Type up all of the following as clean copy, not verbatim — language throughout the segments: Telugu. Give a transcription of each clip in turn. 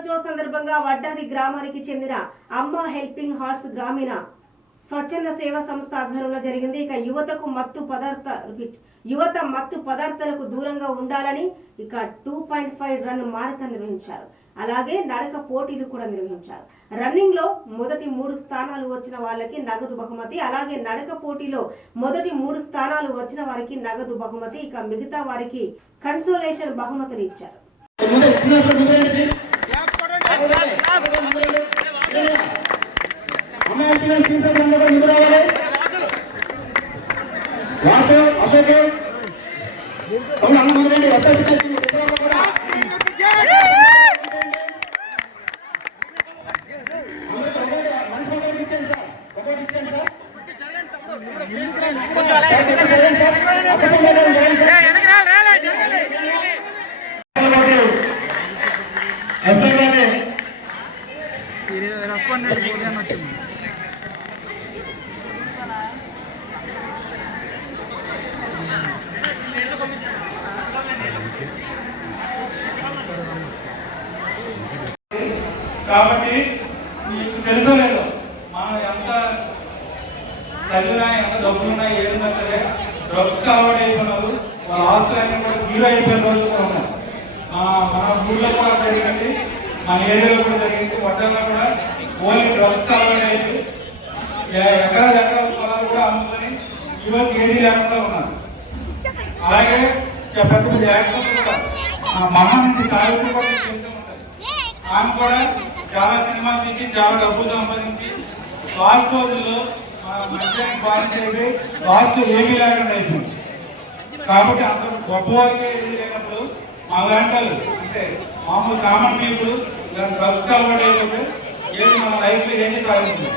దినోత్సవం సందర్భంగా వడ్డాది గ్రామానికి చెందిన అమ్మ హెల్పింగ్ హార్ట్స్ గ్రామీణ స్వచ్ఛంద సేవా సంస్థ ఆధ్వర్యంలో జరిగింది. ఇక యువత మత్తు పదార్థాలకు దూరంగా ఉండాలని ఇక 2.5 రన్ మారథాన్ నిర్వహించారు. అలాగే నడక పోటీలు కూడా నిర్వహించారు. రన్నింగ్ లో మొదటి 3 స్థానాలు వచ్చిన వాళ్ళకి నగదు బహుమతి, అలాగే నడక పోటీలో మొదటి 3 స్థానాలు వచ్చిన వారికి నగదు బహుమతి, ఇక మిగతా వారికి కన్సోలేషన్ బహుమతులు ఇచ్చారు. కాబట్టి మీకు తెలుసో లేదో మనం ఎంత చదివినా ఎంత డబ్బులున్నా ఏదైనా సరే డ్రగ్స్కి అలవాటు అయిపోయినారు. వాళ్ళ ఆస్తులన్నీ కూడా జీరో అయిపోయిన రోజులు కూడా ఉన్నాయి. మన ఊళ్ళో కూడా జరిగింది, మన ఏరియాలో కూడా జరిగింది. వడ్డల్లో కూడా ఓన్లీ డ్రగ్స్కి అలవాటు అయింది. ఎకరాల పొలాలు కూడా అమ్ముకొని ఈరోజు ఏది లేకుండా ఉన్నారు. అలాగే పెద్ద యాక్షన్ కూడా మహానంది తాలూకు కూడా తెలిసి ఉంటుంది. ఆమె కూడా చాలా సినిమాలు తీసి చాలా డబ్బు సంపాదించి లాస్ట్ రోజుల్లో మధ్యాహ్నం బాగా అయిపోయి లాస్ట్ ఏమీ లేకుండా అయిపోయింది. కాబట్టి అంత గొప్పవారికి ఏది లేనప్పుడు అలాంటి వాళ్ళు అంటే మామూలు కామన్ పీపుల్ డ్రగ్స్కి అలవాటు అయిపోతే ఏది మన లైఫ్లో ఏది సాధించింది.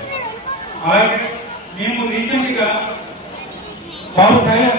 అలాగే మేము రీసెంట్గా బాబు సాయం